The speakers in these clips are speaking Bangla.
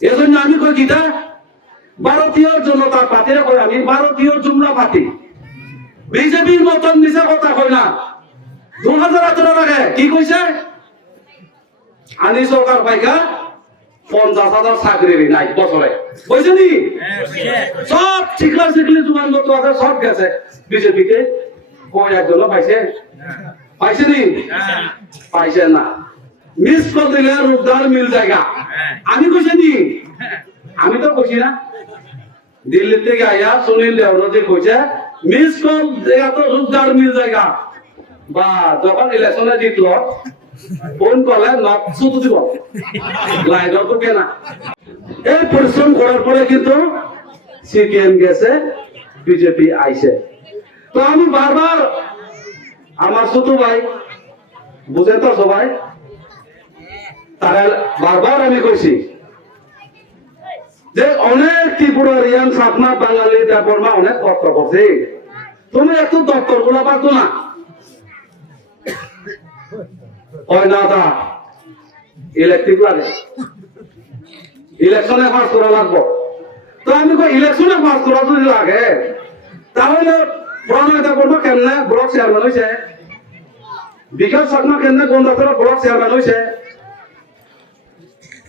এজন্য আমি কই কিটা ভারতীয় জনতা পার্টির কই আমি ভারতীয় জুমলা পার্টি বিজেপির মতন মিছা কথা কই না 2018 আগে কি কইছে আনি সরকার পাইকা 50,000 চাকরি নাই বছরে কইছে নি সব ঠিকলা ঠিকলি জুয়ান মত আছে সব গেছে বিজেপিতে কই একজন পাইছে পাইছে নি পাইছে না মিস কল দিলে রূপদার মিল জায়গা আমি কইছি নি আমি তো কইছি না দিল্লি থেকে আয়া সুনীল দেওরজি কইছে মিস কল জায়গা তো রূপদার মিল জায়গা বা যখন ইলেকশনে জিতলো ফোন করলে নট শুধু দিব লাইনও তো কেনা এই পরিশ্রম করার পরে কিন্তু সিপিএম গেছে বিজেপি আইছে তো আমি বারবার আমার ছোট ভাই বুঝে তো সবাই তারা বারবার আমি কইছি যে অনেক ত্রিপুরারিয়ান সাতনা বাঙালি দেবর্মা অনেক কষ্ট করছে তুমি একটু দপ্তর গুলা পারতো না হয় না তা ইলেকট্রিক লাগে ইলেকশনে পাস করা লাগবো তো আমি কই ইলেকশনে পাস করা যদি লাগে তাহলে প্রণয় দেবর্মা কেমনে ব্লক চেয়ারম্যান হয়েছে বিকাশ শর্মা কেমনে গন্ডাতরা ব্লক চেয়ারম্যান হয়েছে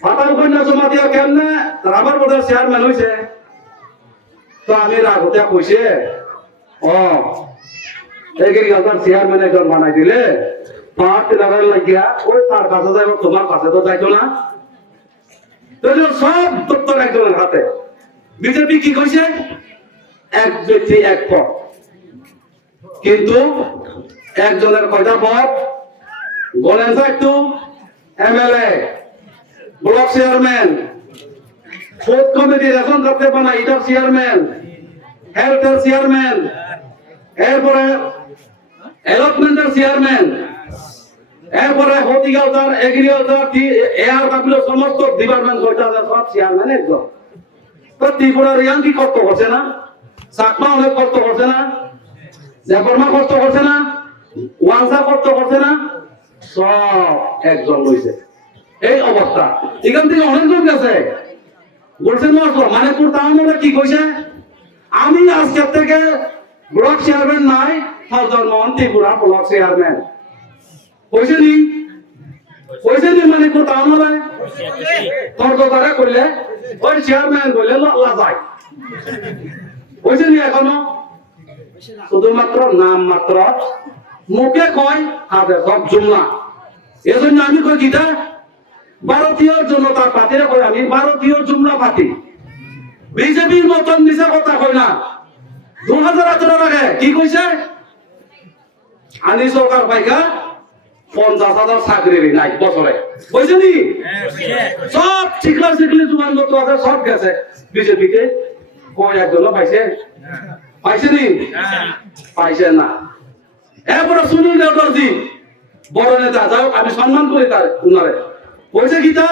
পাতাল কন্যা জমাতিয়া কেমনে রাবার বোর্ডের চেয়ারম্যান হয়েছে তো আমি রাগতিয়া কইছে ও এগ্রিকালচার চেয়ারম্যান একজন বানাই দিলে পাঁচ লাগার লাগিয়া ওই তার কাছে যাইব তোমার কাছে তো যাইতো না সব দপ্তর একজনের হাতে বিজেপি কি কইছে এক ব্যক্তি এক পদ কিন্তু একজনের কয়টা পদ বলেন তো একটু MLA block chairman food committee ration করতে পানা এটার চেয়ারম্যান হেলথের চেয়ারম্যান এরপরে অ্যালটমেন্টের চেয়ারম্যান এরপরে হর্টিকালচার এগ্রিকালচার এয়ার কাপিল সমস্ত ডিপার্টমেন্ট কয়টা সব চেয়ারম্যান একজন তো ত্রিপুরার ইয়ান কি কষ্ট করছে না চাকমা অনেক কষ্ট করছে না দেবর্মা কষ্ট করছে না ওয়াংসা কষ্ট করছে না সব একজন লইছে এই অবস্থা এখান থেকে অনেকজন গেছে বলছেন মানিকপুর টাউনে কি কইছে আমি আজকের থেকে ব্লক চেয়ারম্যান নাই ফজলমোহন ত্রিপুরা ব্লক চেয়ারম্যান কইছে নি মানিকপুর টাউনে তর্কতারা কইলে ওই চেয়ারম্যান বলে আল্লাহ যায় কইছে নি এখনো শুধুমাত্র নাম মাত্র মুখে কয় হাতে সব জুমলা এজন্য আমি কই কিটা ভারতীয় জনতা পার্টির কই আমি ভারতীয় জুমলা পার্টি বিজেপির মতন মিছা কথা কই না 2018 আগে কি কইছে আনি সরকার পাইকা 50,000 চাকরি নাই বছরে কইছে নি সব ঠিকলা ঠিকলি জুয়ান মত আছে সব গেছে বিজেপিতে কই একজন পাইছে পাইছে নি পাইছে না এরপরে সুনীল দেওরজি বড় নেতা যাও আমি সম্মান করি তার উনারে কইছে কিটা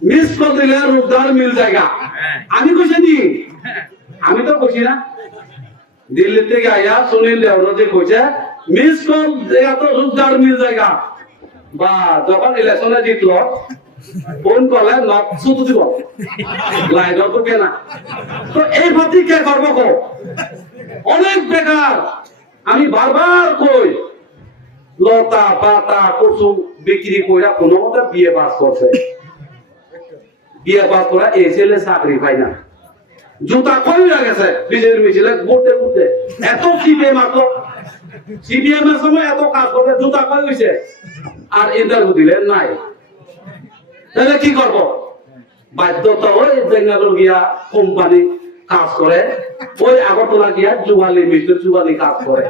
মিস কল দিলে রূপদার মিল জায়গা আমি কইছি নি আমি তো কইছি না দিল্লি থেকে আয়া সুনীল দেওরজি কইছে মিস কল জায়গা তো রূপদার মিল জায়গা বা যখন ইলেকশনে জিতলো ফোন করলে নট শুধু দিব লাইনও তো কেনা তো এই পার্টি কে করবো কো অনেক বেকার আমি বারবার কই লতা পাতা কচু বিক্রি কইরা কোনো মতে বিয়ে পাস করছে বিয়ে পাস করা এই ছেলে চাকরি পায় না জুতা কই গেছে বিজেপি মিছিলে ঘুরতে ঘুরতে এত সিপিএম আসলো সিপিএম এর সময় এত কাজ করতে জুতা কই হইছে আর ইন্টারভিউ দিলে নাই তাহলে কি করব বাধ্যতা ওই বেঙ্গালুরু গিয়া কোম্পানি কাজ করে ওই আগরতলা গিয়া জুবালি মিস্ত্রি জুবালি কাজ করে